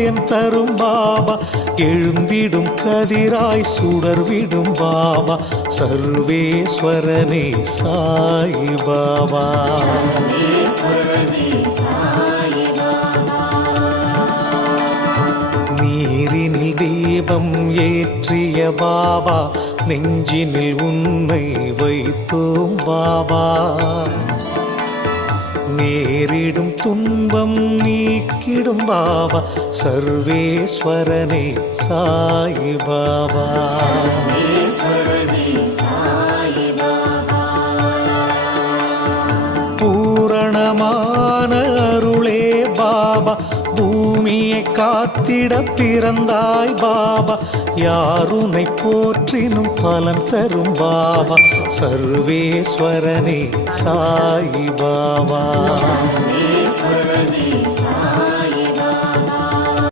பயன் தரும் பாபா, எழுந்திடும் கதிராய் சுடர்விடும் பாபா, சர்வேஸ்வரனே சாயி பாபா. நீரினில் தீபம் ஏற்றிய பாபா, நெஞ்சினில் உன்னை வைத்தோம் பாபா, நேரிடும் துன்பம் நீக்கிடும் பாபா, சர்வேஸ்வரனே சாயி பாபா. பூரணமான அருளே பாபா, பூமியை காத்திட பிறந்தாய் பாபா, யாருனை போற்றினும் பலன் தரும் பாபா, சர்வேஸ்வரனே சாயி பாபா.